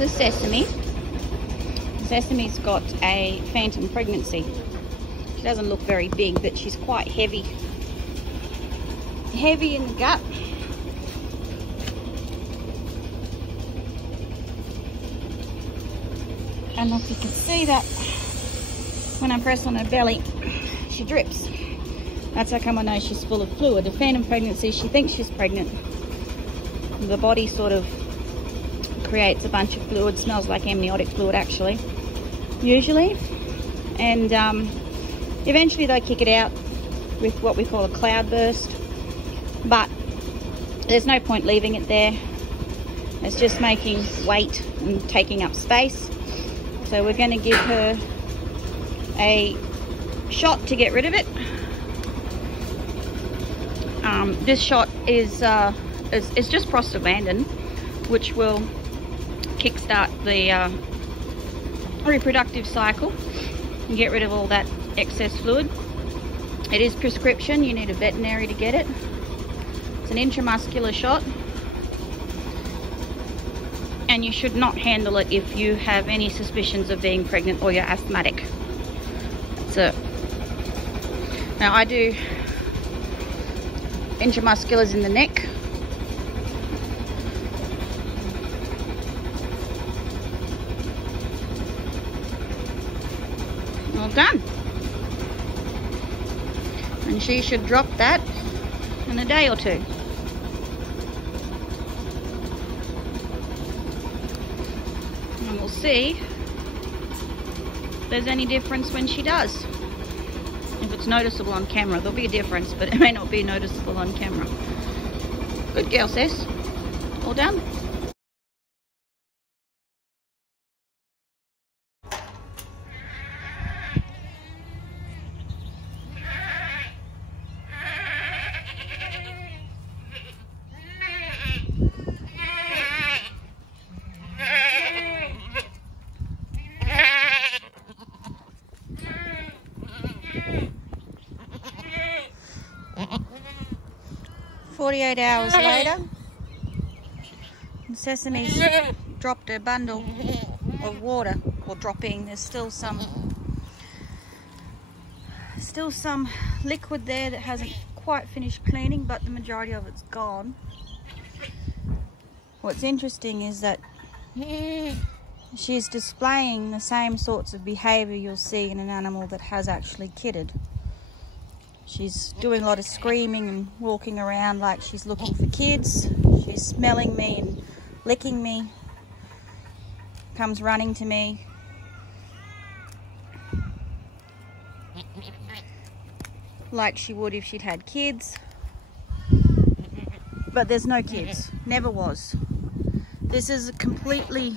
the Sesame. Sesame's got a phantom pregnancy. She doesn't look very big, but she's quite heavy. Heavy in the gut. And if you can see that when I press on her belly, she drips. That's how come I know she's full of fluid. The phantom pregnancy, she thinks she's pregnant. The body sort of creates a bunch of fluid, smells like amniotic fluid actually, usually. And eventually they kick it out with what we call a cloud burst. But there's no point leaving it there. It's just making weight and taking up space. So we're going to give her a shot to get rid of it. This shot is just prostaglandin, which will kickstart the reproductive cycle and get rid of all that excess fluid. It is prescription. You need a veterinary to get it. It's an intramuscular shot, and you should not handle it if you have any suspicions of being pregnant or you're asthmatic. So now I do intramusculars in the neck. All done. And she should drop that in a day or two. And we'll see if there's any difference when she does. If it's noticeable on camera, there'll be a difference, but it may not be noticeable on camera. Good girl, Sis. All done. "48 hours later, Sesame's dropped a bundle of water, or dropping. There's still some liquid there that hasn't quite finished cleaning, but the majority of it's gone. What's interesting is that she's displaying the same sorts of behaviour you'll see in an animal that has actually kidded. She's doing a lot of screaming and walking around like she's looking for kids. She's smelling me and licking me. Comes running to me. Like she would if she'd had kids. But there's no kids. Never was. This is a completely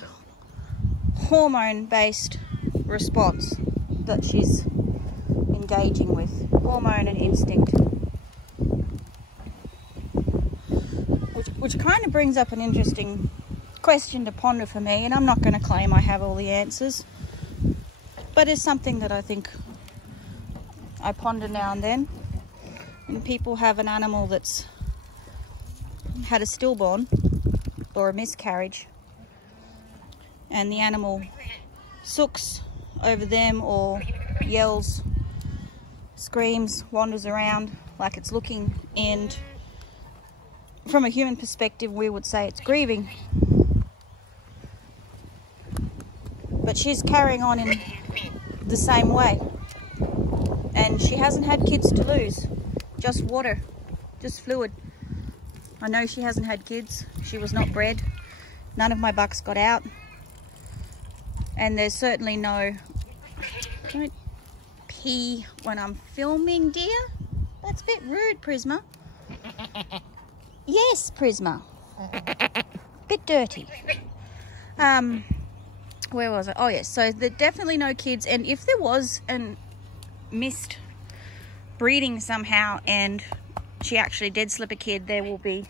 hormone-based response that she's engaging with. Hormone and instinct. Which kind of brings up an interesting question to ponder for me, and I'm not going to claim I have all the answers, but it's something that I think I ponder now and then. When people have an animal that's had a stillborn or a miscarriage, and the animal sooks over them or yells, screams, wanders around like it's looking, and from a human perspective we would say it's grieving, but she's carrying on in the same way, and she hasn't had kids to lose, just water, just fluid. I know she hasn't had kids. She was not bred. None of my bucks got out, and there's certainly no... Don't pee when I'm filming, dear. That's a bit rude, Prisma. Yes, Prisma. Bit dirty. Where was I? Oh yes, so there definitely no kids, and if there was and missed breeding somehow and she actually did slip a kid, there will be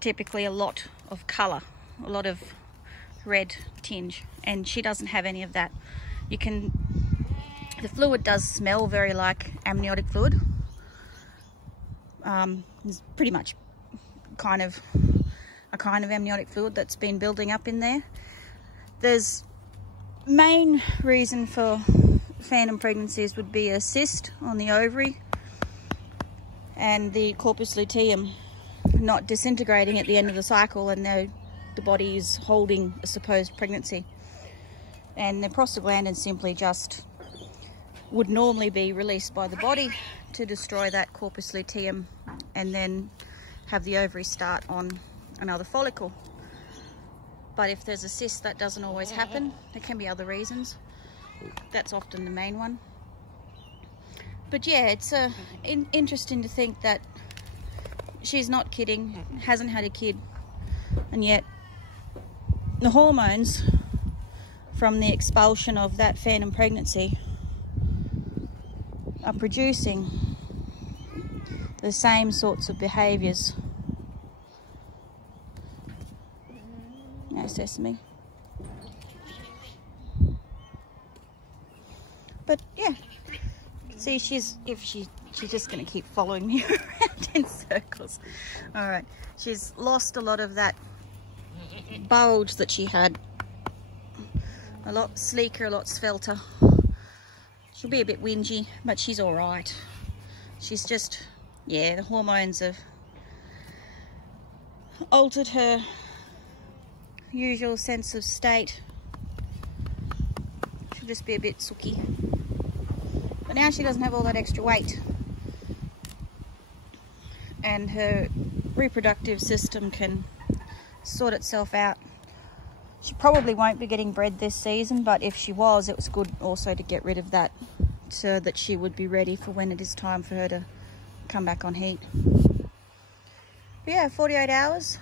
typically a lot of colour, a lot of red tinge, and she doesn't have any of that. The fluid does smell very like amniotic fluid. It's pretty much a kind of amniotic fluid that's been building up in there. There's main reason for phantom pregnancies would be a cyst on the ovary and the corpus luteum not disintegrating at the end of the cycle, and the body is holding a supposed pregnancy. And the prostaglandin simply just would normally be released by the body to destroy that corpus luteum and then have the ovary start on another follicle. But if there's a cyst, that doesn't always happen. There can be other reasons. That's often the main one. But yeah, it's interesting to think that she's not kidding, hasn't had a kid, and yet the hormones from the expulsion of that phantom pregnancy are producing the same sorts of behaviours. No, Sesame. But yeah, see, she's just going to keep following me around in circles. All right, she's lost a lot of that bulge that she had. A lot sleeker, a lot svelter. She'll be a bit whingy, but she's all right. She's just, yeah, the hormones have altered her usual sense of state. She'll just be a bit sooky. But now she doesn't have all that extra weight, and her reproductive system can sort itself out. She probably won't be getting bred this season, but if she was, it was good also to get rid of that so that she would be ready for when it is time for her to come back on heat. But yeah, 48 hours.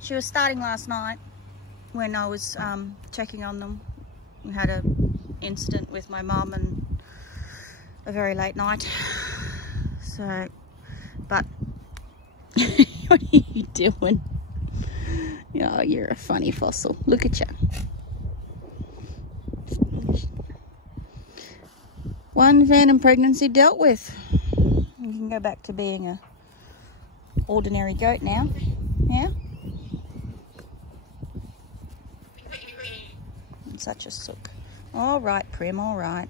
She was starting last night when I was checking on them. We had an incident with my mum and a very late night. So, but what are you doing? Oh, you're a funny fossil. Look at you. One phantom pregnancy dealt with. You can go back to being a ordinary goat now. Yeah? I'm such a sook. All right, Prim, all right.